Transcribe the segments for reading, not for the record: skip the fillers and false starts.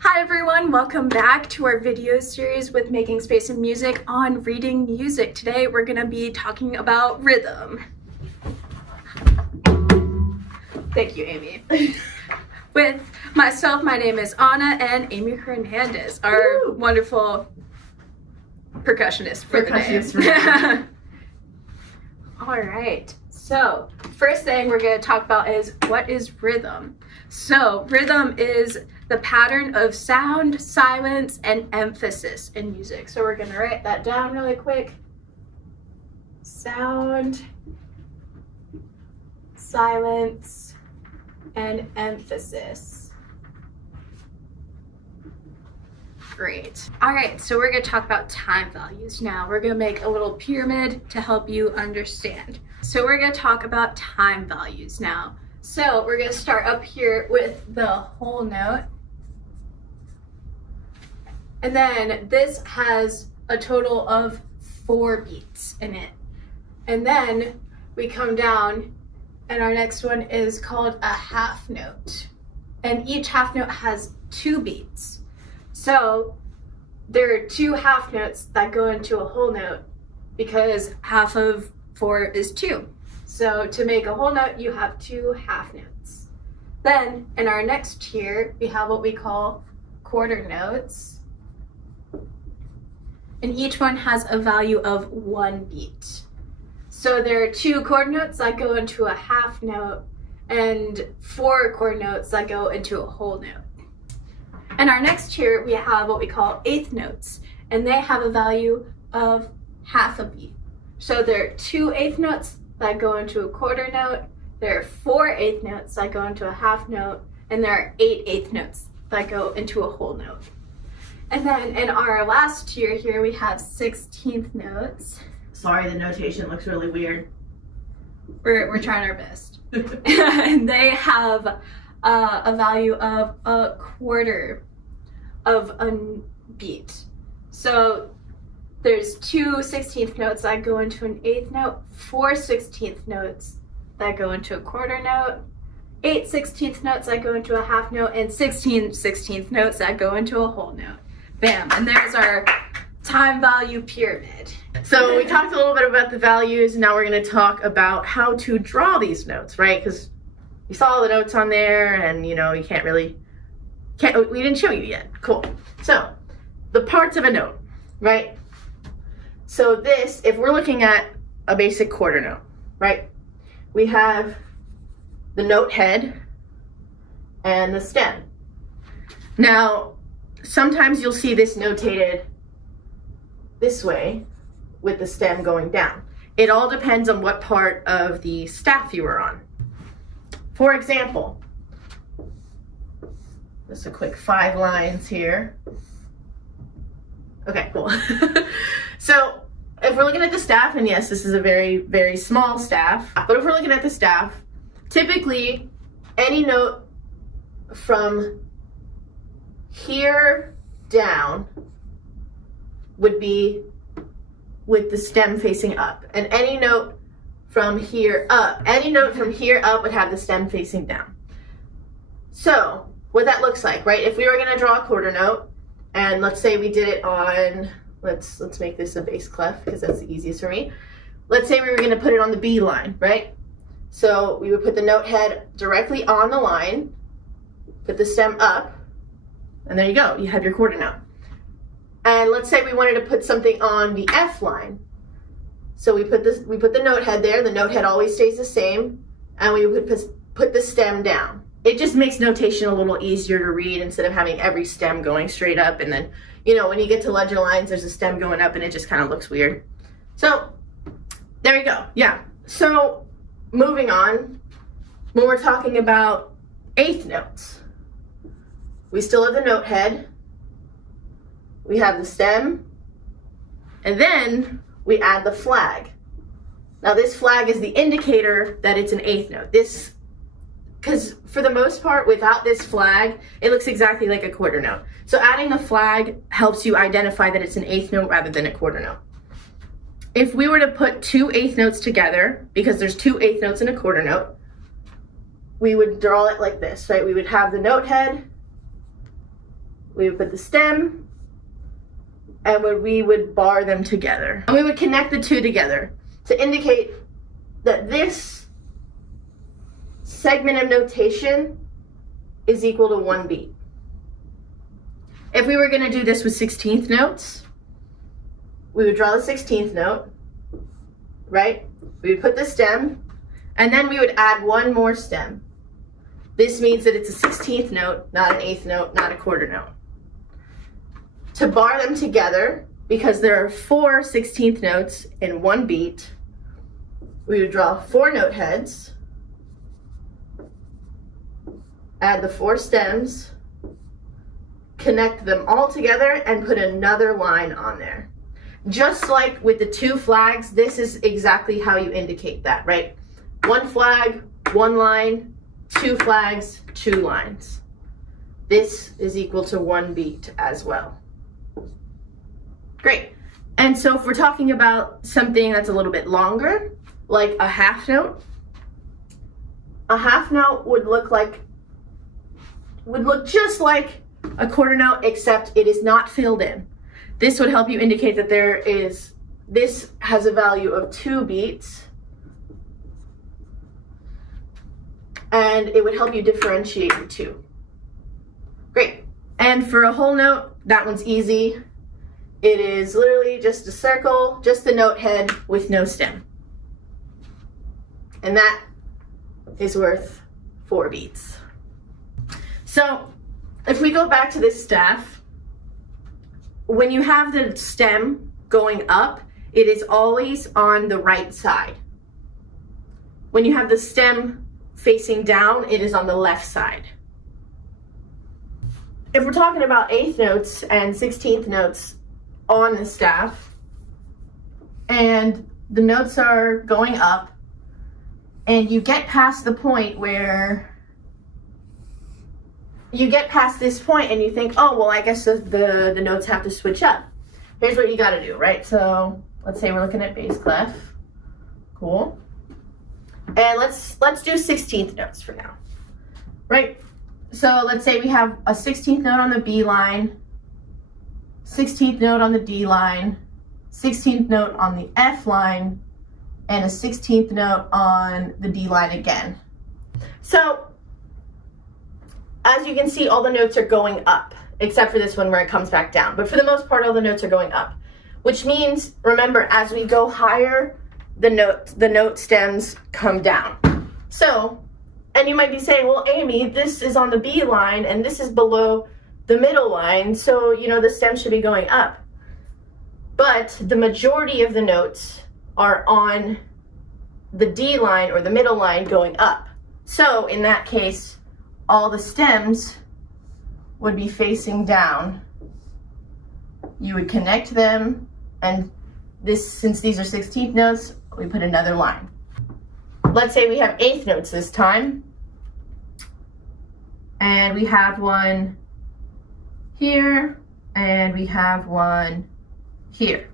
Hi everyone, welcome back to our video series with Making Space in Music on reading music. Today we're going to be talking about rhythm. Thank you, Amy. With myself, my name is Anna, and Amy Hernandez, our wonderful percussionist for the day. All right, so first thing we're going to talk about is what is rhythm? So rhythm is the pattern of sound, silence, and emphasis in music. So we're going to write that down really quick. Sound, silence, and emphasis. Great. All right, so we're going to talk about time values now. We're going to make a little pyramid to help you understand. So we're going to talk about time values now. So we're going to start up here with the whole note. And then this has a total of 4 beats in it. And then we come down and our next one is called a half note. And each half note has 2 beats. So there are 2 half notes that go into a whole note because half of 4 is 2. So to make a whole note, you have 2 half notes. Then in our next tier, we have what we call quarter notes. And each one has a value of 1 beat. So there are 2 quarter notes that go into a half note and 4 quarter notes that go into a whole note. In our next tier, we have what we call eighth notes, and they have a value of half a beat. So there are 2 eighth notes that go into a quarter note, there are 4 eighth notes that go into a half note, and there are 8 eighth notes that go into a whole note. And then in our last tier here, we have 16th notes. Sorry, the notation looks really weird. We're trying our best. And they have a value of a quarter of a beat. So there's 2 16th notes that go into an eighth note, 4 16th notes that go into a quarter note, 8 16th notes that go into a half note, and 16 16th notes that go into a whole note. Bam, and there's our time value pyramid. So we talked a little bit about the values, and now we're going to talk about how to draw these notes, right? Because you saw the notes on there, and you know, we didn't show you yet. Cool. So the parts of a note, right? So this, if we're looking at a basic quarter note, right? We have the note head and the stem. Now, sometimes you'll see this notated this way with the stem going down. It all depends on what part of the staff you are on. For example, just a quick 5 lines here. Okay, cool. So if we're looking at the staff, and yes, this is a very, very small staff, but if we're looking at the staff, typically any note from here down would be with the stem facing up, and any note from here up would have the stem facing down. So what that looks like, right? If we were going to draw a quarter note, and let's say we did it on, let's make this a bass clef because that's the easiest for me. Let's say we were going to put it on the B line, right? So we would put the note head directly on the line, put the stem up, and there you go, you have your quarter note. And let's say we wanted to put something on the F line. So we put the note head there, the note head always stays the same, and we would put the stem down. It just makes notation a little easier to read instead of having every stem going straight up, and then, you know, when you get to ledger lines, there's a stem going up and it just kind of looks weird. So there you go, yeah. So moving on, when we're talking about eighth notes, we still have the note head, we have the stem, and then we add the flag. Now this flag is the indicator that it's an eighth note. Because for the most part, without this flag, it looks exactly like a quarter note. So adding a flag helps you identify that it's an eighth note rather than a quarter note. If we were to put 2 eighth notes together, because there's 2 eighth notes in a quarter note, we would draw it like this, right? We would have the note head, we would put the stem, and we would bar them together. And we would connect the two together to indicate that this segment of notation is equal to 1 beat. If we were going to do this with 16th notes, we would draw the 16th note, right? We would put the stem, and then we would add one more stem. This means that it's a 16th note, not an 8th note, not a quarter note. To bar them together, because there are 4 16th notes in 1 beat, we would draw 4 note heads, add the 4 stems, connect them all together, and put another line on there. Just like with the 2 flags, this is exactly how you indicate that, right? 1 flag, 1 line, 2 flags, 2 lines. This is equal to 1 beat as well. Great. And so if we're talking about something that's a little bit longer, like a half note would look just like a quarter note, except it is not filled in. This would help you indicate that this has a value of 2 beats, and it would help you differentiate the two. Great. And for a whole note, that one's easy. It is literally just a circle, just the note head with no stem. And that is worth 4 beats. So if we go back to this staff, when you have the stem going up, it is always on the right side. When you have the stem facing down, it is on the left side. If we're talking about 8th notes and 16th notes on the staff, and the notes are going up, and you get past the point where you get past this point and you think, oh, well, I guess the notes have to switch up. Here's what you got to do, right? So let's say we're looking at bass clef. Cool. And let's do 16th notes for now, right? So let's say we have a 16th note on the B line, 16th note on the D line, 16th note on the F line, and a 16th note on the D line again. So as you can see, all the notes are going up, except for this one where it comes back down. But for the most part, all the notes are going up, which means, remember, as we go higher, the note stems come down. So, and you might be saying, well, Amy, this is on the B line and this is below the middle line, so, you know, the stem should be going up. But the majority of the notes are on the D line or the middle line going up. So in that case, all the stems would be facing down. You would connect them, and this, since these are 16th notes, we put another line. Let's say we have 8th notes this time, and we have one here, and we have one here.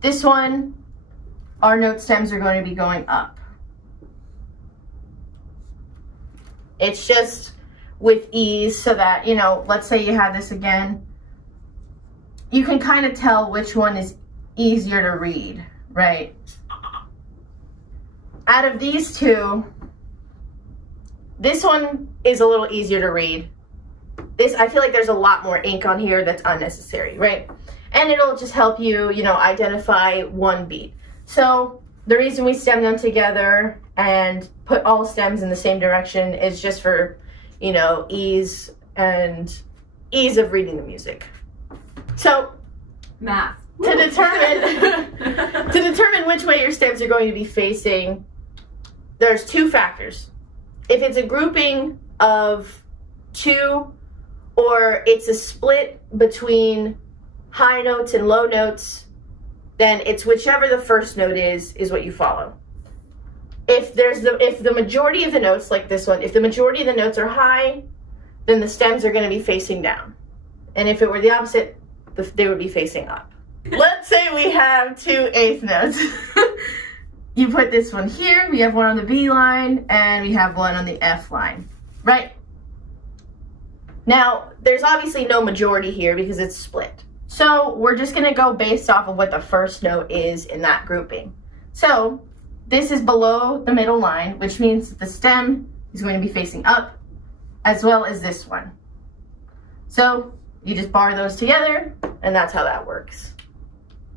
This one, our note stems are going to be going up. It's just with ease so that, you know, let's say you have this again, you can kind of tell which one is easier to read, right? Out of these two, this one is a little easier to read. This, I feel like there's a lot more ink on here that's unnecessary, right? And it'll just help you, you know, identify one beat. So the reason we stem them together and put all stems in the same direction is just for, you know, ease of reading the music. So math. To determine which way your stems are going to be facing, there's 2 factors. If it's a grouping of 2, or it's a split between high notes and low notes, then it's whichever the first note is what you follow. If the majority of the notes, like this one, if the majority of the notes are high, then the stems are going to be facing down. And if it were the opposite, they would be facing up. Let's say we have 2 8th notes. You put this one here, we have one on the B line, and we have one on the F line, right? Now, there's obviously no majority here because it's split. So we're just going to go based off of what the first note is in that grouping. So this is below the middle line, which means that the stem is going to be facing up, as well as this one. So you just bar those together, and that's how that works.